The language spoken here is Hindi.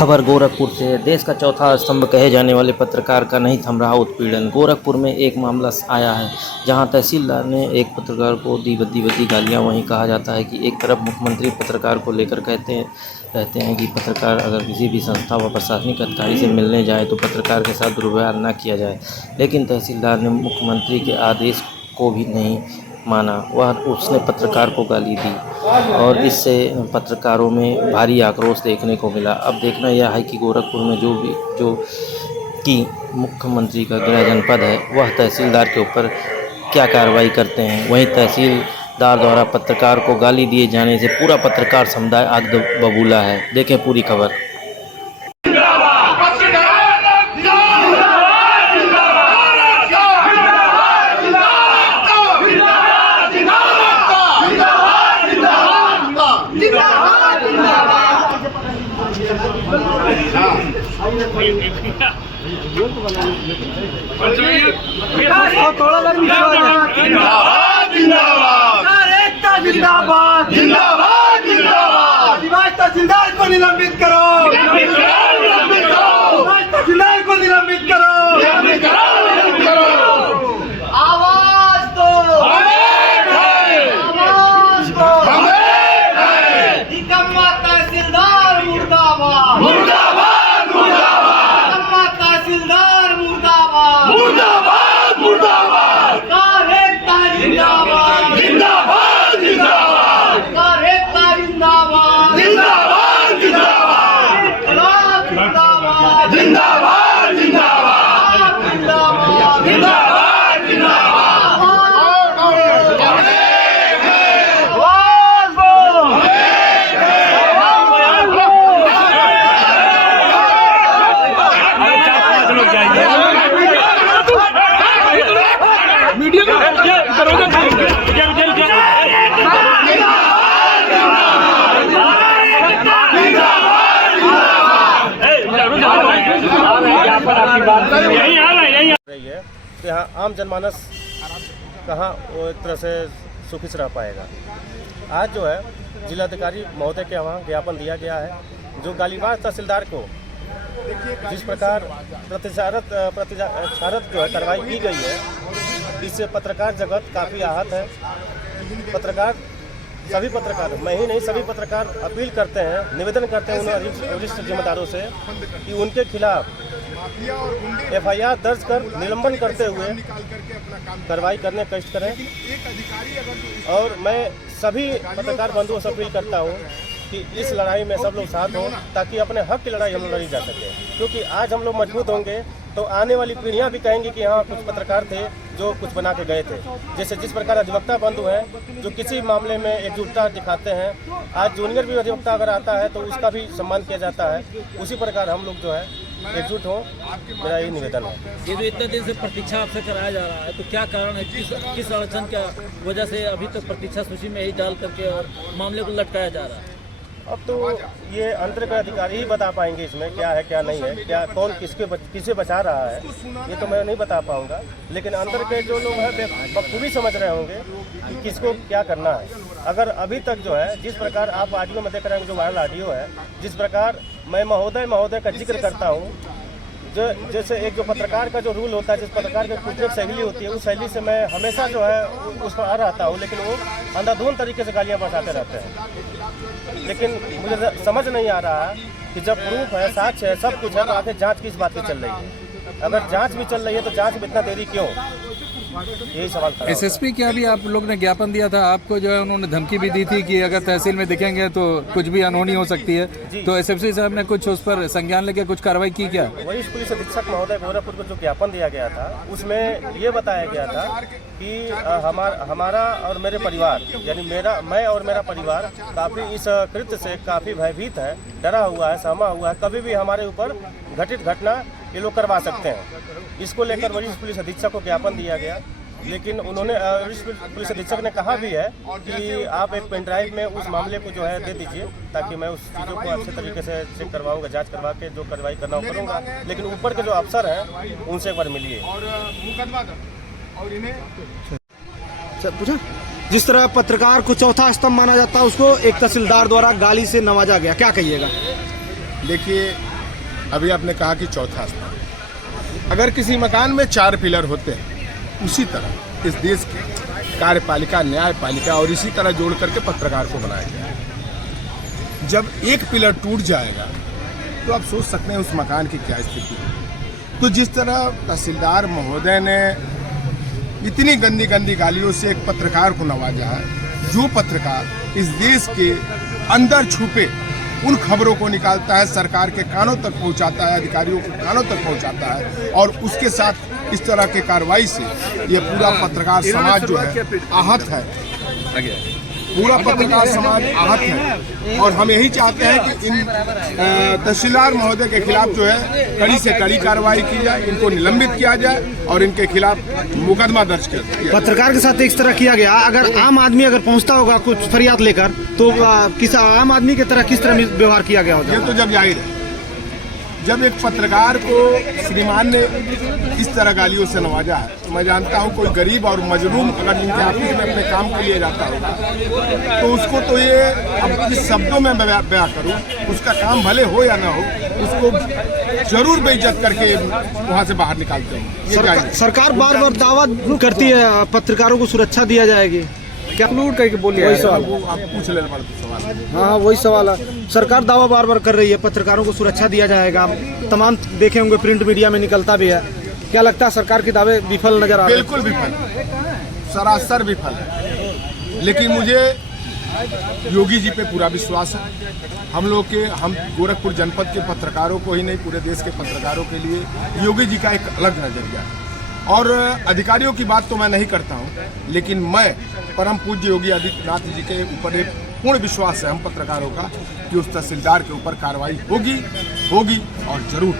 खबर गोरखपुर से। देश का चौथा स्तंभ कहे जाने वाले पत्रकार का नहीं थम रहा उत्पीड़न। गोरखपुर में एक मामला आया है जहां तहसीलदार ने एक पत्रकार को दी बद्दी गालियां। वहीं कहा जाता है कि एक तरफ मुख्यमंत्री पत्रकार को लेकर रहते हैं कि पत्रकार अगर किसी भी संस्था व प्रशासनिक अधिकारी से मिलने जाए तो पत्रकार के साथ दुर्व्यवहार न किया जाए, लेकिन तहसीलदार ने मुख्यमंत्री के आदेश को भी नहीं माना। उसने पत्रकार को गाली दी और इससे पत्रकारों में भारी आक्रोश देखने को मिला। अब देखना यह है कि गोरखपुर में जो कि मुख्यमंत्री का गृह जनपद है, वह तहसीलदार के ऊपर क्या कार्रवाई करते हैं। वहीं तहसीलदार द्वारा पत्रकार को गाली दिए जाने से पूरा पत्रकार समुदाय आग बबूला है। देखें पूरी खबर। जिंदाबाद जिंदाबाद जिंदाबाद। आदिवासी तहसीलदार को निलंबित करो, तहसीलदार को निलंबित करो। आवाज दो, आवाज दो। निकम्मा तहसीलदार मुर्दाबाद, मुर्दाबाद मुर्दाबाद। निकम्मा तहसीलदार मुर्दाबाद, मुर्दाबाद मुर्दाबाद। कार्यकर्ता जिंदाबाद, जिंदाबाद जिंदाबाद। कार्यकर्ता जिंदाबाद, जिंदाबाद जिंदाबाद। जिंदाबाद जिंदाबाद, जिंदाबाद जिंदाबाद, जिंदाबाद जिंदाबाद। रही है तो यहाँ आम जनमानस कहाँ वो एक तरह से सुखी से रह पाएगा। आज जो है जिलाधिकारी महोदय के वहाँ ज्ञापन दिया गया है, जो गालीबाज तहसीलदार को जिस प्रकार प्रतिचारक जो है कार्रवाई की गई है, इससे पत्रकार जगत काफ़ी आहत है। सभी पत्रकार, मैं ही नहीं सभी पत्रकार अपील करते हैं, निवेदन करते हैं उन वरिष्ठ जिम्मेदारों से कि उनके खिलाफ FIR दर्ज कर निलंबन करते हुए कार्रवाई करने का कष्ट करें। और मैं सभी पत्रकार बंधुओं से अपील करता हूँ कि इस लड़ाई में सब लोग साथ हों, ताकि अपने हक की लड़ाई हम लोग लड़ी जा सके। क्योंकि आज हम लोग मजबूत होंगे तो आने वाली पीढ़ियां भी कहेंगी कि हाँ, कुछ पत्रकार थे जो कुछ बना के गए थे। जैसे जिस प्रकार अधिवक्ता बंधु हैं जो किसी मामले में एकजुटता दिखाते हैं, आज जूनियर भी अधिवक्ता अगर आता है तो उसका भी सम्मान किया जाता है। उसी प्रकार हम लोग जो है एकजुट हो, मेरा यही निवेदन है। ये जो इतने दिन से प्रतीक्षा आपसे कराया जा रहा है, तो क्या कारण है, किस अड़चन क्या वजह से अभी तक प्रतीक्षा सूची में ही डाल करके और मामले को लटकाया जा रहा है? अब तो ये अंतर के अधिकारी ही बता पाएंगे इसमें क्या है क्या नहीं है, क्या कौन किसे बचा रहा है, ये तो मैं नहीं बता पाऊंगा। लेकिन अंतर के जो लोग हैं बखूबी समझ रहे होंगे कि किसको क्या करना है। अगर अभी तक जो है जिस प्रकार आप ऑडियो में देख रहे हैं, जो वायरल ऑडियो है, जिस प्रकार मैं महोदय का जिक्र करता हूँ, जो जैसे एक जो पत्रकार का जो रूल होता है, जिस प्रकार की कुछ एक शैली होती है, उस शैली से मैं हमेशा जो है उस पर आ रहता हूँ, लेकिन वो अंधाधुंध तरीके से गालियाँ बरसाते रहते हैं। लेकिन मुझे समझ नहीं आ रहा है कि जब प्रूफ है, साक्ष्य है, सब कुछ है, तो आखिर जांच किस बात की चल रही है। अगर जांच भी चल रही है तो जांच में इतना देरी क्यों, यही सवाल था। SSP क्या भी आप लोग ने ज्ञापन दिया था, आपको जो है उन्होंने धमकी भी दी थी कि अगर तहसील में दिखेंगे तो कुछ भी अनहोनी हो सकती है, तो SSP साहब ने कुछ उस पर संज्ञान लेके कुछ कार्रवाई की क्या? वरिष्ठ पुलिस अधीक्षक महोदय गोरखपुर को जो ज्ञापन दिया गया था, उसमें ये बताया गया था कि हमारा और मेरे परिवार, यानी मैं और मेरा परिवार काफ़ी इस कृत्य से काफ़ी भयभीत है, डरा हुआ है, सहमा हुआ है। कभी भी हमारे ऊपर घटित घटना ये लोग करवा सकते हैं। इसको लेकर वरिष्ठ पुलिस अधीक्षक को ज्ञापन दिया गया। लेकिन उन्होंने पुलिस अधीक्षक ने कहा भी है कि आप एक पेन ड्राइव में उस मामले को जो है दे दीजिए, ताकि मैं उस चीज़ों को अच्छे तरीके से चेक करवाऊंगा, जांच करवा के जो कार्रवाई करना हो करूँगा। लेकिन ऊपर के जो अफसर हैं उनसे एक बार मिलिए। पूछा जिस तरह पत्रकार को चौथा स्तंभ माना जाता है, उसको एक तहसीलदार द्वारा गाली से नवाजा गया, क्या कहिएगा? देखिए, अभी आपने कहा कि चौथा स्तंभ, अगर किसी मकान में 4 पिलर होते हैं, उसी तरह इस देश की कार्यपालिका, न्यायपालिका और इसी तरह जोड़ करके पत्रकार को बनाया गया है। जब एक पिलर टूट जाएगा तो आप सोच सकते हैं उस मकान की क्या स्थिति है। तो जिस तरह तहसीलदार महोदय ने इतनी गंदी गंदी गालियों से एक पत्रकार को नवाजा है, जो पत्रकार इस देश के अंदर छुपे उन खबरों को निकालता है, सरकार के कानों तक पहुंचाता है, अधिकारियों के कानों तक पहुंचाता है, और उसके साथ इस तरह के कार्रवाई से ये पूरा पत्रकार समाज जो है आहत है, पूरा पत्रकार समाज आहत है। और हम यही चाहते हैं कि इन तहसीलदार महोदय के खिलाफ जो है कड़ी से कड़ी कार्रवाई की जाए, इनको निलंबित किया जाए और इनके खिलाफ मुकदमा दर्ज किया जाए। पत्रकार के साथ इस तरह किया गया, अगर आम आदमी अगर पहुंचता होगा कुछ फरियाद लेकर तो किस आम आदमी की तरह किस तरह व्यवहार किया गया होगा? ये तो जब जाहिर है, जब एक पत्रकार को श्रीमान ने इस तरह गालियों से नवाजा है, तो मैं जानता हूँ कोई गरीब और मजलूम अगर इनके ऑफिस में अपने काम के लिए जाता होगा तो उसको तो ये अब किस शब्दों में बयां करूँ, उसका काम भले हो या ना हो, उसको जरूर बेइज्जत करके वहाँ से बाहर निकालते हैं। सरकार बार बार दावा करती है पत्रकारों को सुरक्षा दिया जाएगी, क्या लूट करके बोलिए? वही सवाल आप पूछ ले सवाल। हाँ वही सवाल है। सरकार दावा बार बार कर रही है पत्रकारों को सुरक्षा दिया जाएगा, तमाम देखे होंगे प्रिंट मीडिया में निकलता भी है। क्या लगता है सरकार के दावे विफल नजर आ रहे हैं? बिल्कुल विफल, सरासर विफल है। लेकिन मुझे योगी जी पे पूरा विश्वास है। हम गोरखपुर जनपद के पत्रकारों को ही नहीं, पूरे देश के पत्रकारों के लिए योगी जी का एक अलग नजरिया है। और अधिकारियों की बात तो मैं नहीं करता हूं, लेकिन मैं परम पूज्य योगी आदित्यनाथ जी के ऊपर एक पूर्ण विश्वास है हम पत्रकारों का कि उस तहसीलदार के ऊपर कार्रवाई होगी और जरूर।